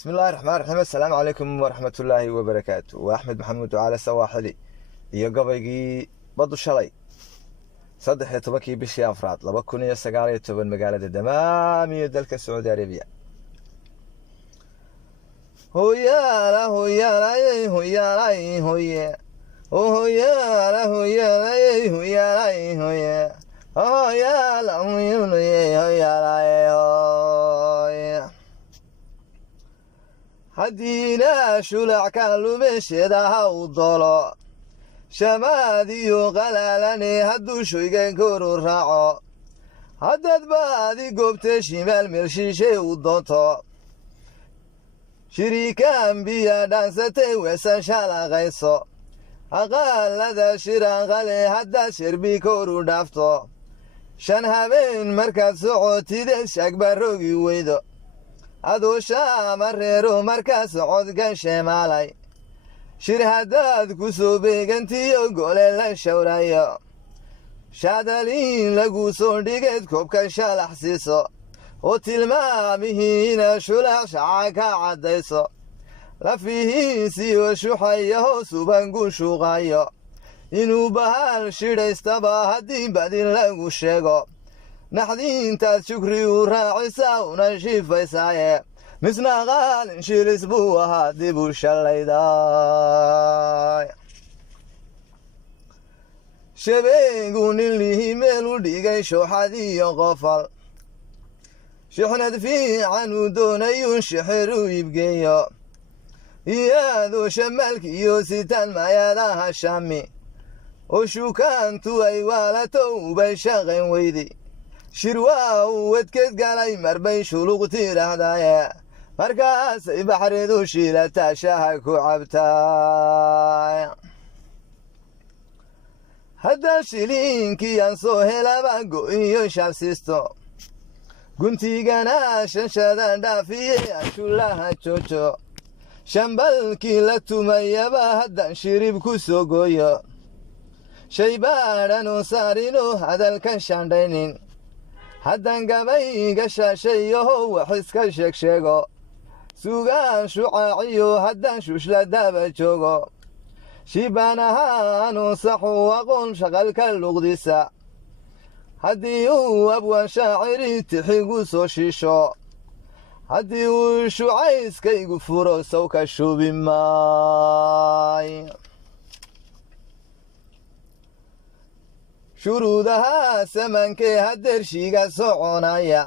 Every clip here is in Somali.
بسم الله الرحمن الرحيم. السلام عليكم ورحمة الله وبركاته. وأحمد محمود وعلى سواحلي iyo gabaygii badu shalay 13 bishii afraad 2019 magaalada Damaam iyo dalka Saudi Arabia. Hoyala hoyala hoyala hoye hoyala hoyala hoyala hoye hoyala hoyala hoye hadina shulac kalumeshada u dolo shamaadiyo qalalane hadduu shaygan koru raaco haddad baadi goobte shimaal meelshiishe u doonto shiriikaan biya dhaansatay weesan shalaqayso aqaalada shiraanqale haddaad sherbi koru dhaafto shan habeen markaad socotide shagbarogi weydo adoo shaama reero markaa socodgan sheemaalay shir haddaad ku soo beegantiyo gole la shawrayo shacdaliin lagu soo dhigeed koobka shalax siiso oo tilmaamihiina shulac shaca ka caddayso lafihiisiyo shuxayaho subangu shuuqayo inuu bahal shidhaystaba haddii badin lagu sheego naxdiintaad shukri u raacisaa una shiifaysaaye misna qaalin shilis buu ahaa dib u shallayday shabeegu nin lihi meel u dhigay shooxadiyo qofal shixnad fiican uu doonayuun shixir u iibgeeyo iyadoo shamaalkiyo sitaan mayadaha shami oo shukaantu ay waalato ubay shaqayn weydi shir waa uu wadkeed galay marbay shuluq tirahdaaye markaasay baxridu shiilataa shaha ku cabtaa haddaan shiliinkiyaan soo helaba go'iyo shabsiisto guntigana shanshadan dhaafiye ashulaha joojo shambalkii la tumayaba haddaan shirib ku soo gooyo shay baadhanoo saarinoo hadalkan shandhaynin haddaan gabayga shaashayaho wax iska sheegsheego sugaan shucaaciyo haddaan shushla daba joogo shibaan ahaanoo saxu aqoon shaqalka luqdisa haddii uu abwaan shaaciri tixigu soo shiisho haddii uu shucayskaygu furo sawka shubi maay shuruudaha samankee haddeershiga soconaya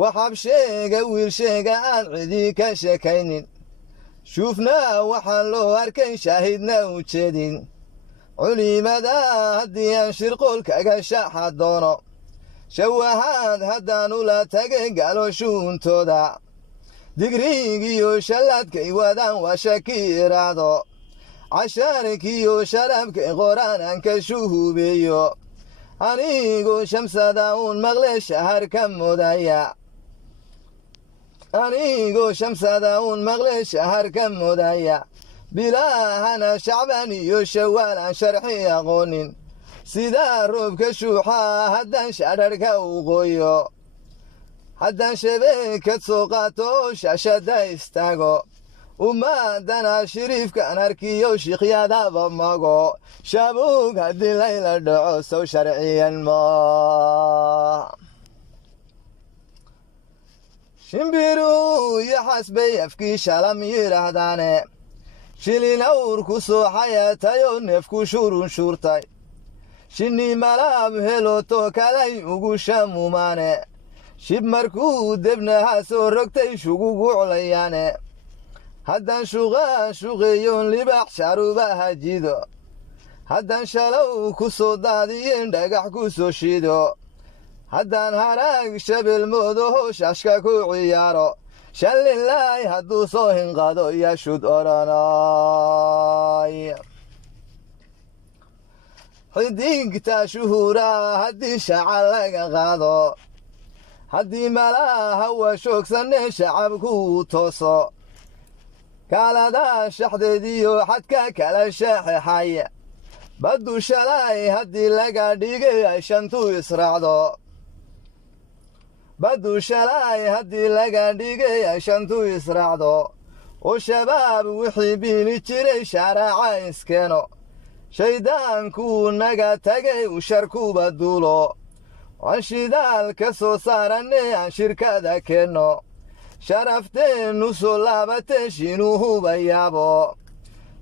waxabsheega wiilsheega aan cidii ka sheekaynin shuufnaa waxaan loo arkay shaahidna u jeedin culimada haddii aan shirqool kaga shaaxa doono shawahaad haddaan ula tagay galooshuuntooda digriigiyo shallaadkay wadaan waa shaki iraado cashaarkiyo sharabkay qoraan aan ka shuhubeeyo anigoo shamsada uun maqle shahar ka moodaya bilaahana shacbaan iyo shawaal aan sharxi aqoonin sidaa roobka shuuxaa haddaan shadharhka u qooyo haddaan shabeekad soo qaato shaashada istaago ummaadana shiriifkaan arkiyo shiikhyadaba mago shabuug haddii layla dhaco sow sharciyan maa shimbiruu iyo xasbay afkii shalam yidhaahdaane shilin awr ku soo xayatayoo neefku shurun shuurtay shinni malaab heloto kalay ugu shamumaane shib markuu debnaha soo rogtay shuguguclayaane haddaan shuqaan shuqeeyoon libax sharubaha jido haddaan shalow ku soo daadiyen dhagax ku soo shiido haddaan haraag shabeelmoodaho shashka ku ciyaaro shallilaay hadduu soo hinqado yashud odhanay xidigta shuhuraa haddii shaca laga qaado haddii malaha waa shoogsanee shacabku tooso kaalada shaxdeediyo xadka kala shaxexaya baddu shalay haddii laga dhigay ay shantu israacdo baddu shalay haddii laga dhigay ay shantu israacdo oo shabaab wixii biili jiray shaaraaca iskeeno shaydaankuu naga tagay u sharkuba duulo aan shidaal ka soo saaranne aan shirkada keenno sharafteennu soo laabatee shiinuuhuba yaabo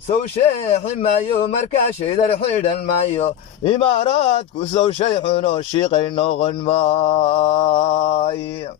sow sheexi maayo markaa shaydar xidhan maayo imaaraadku sow shay xuno shiiqay noqon maayo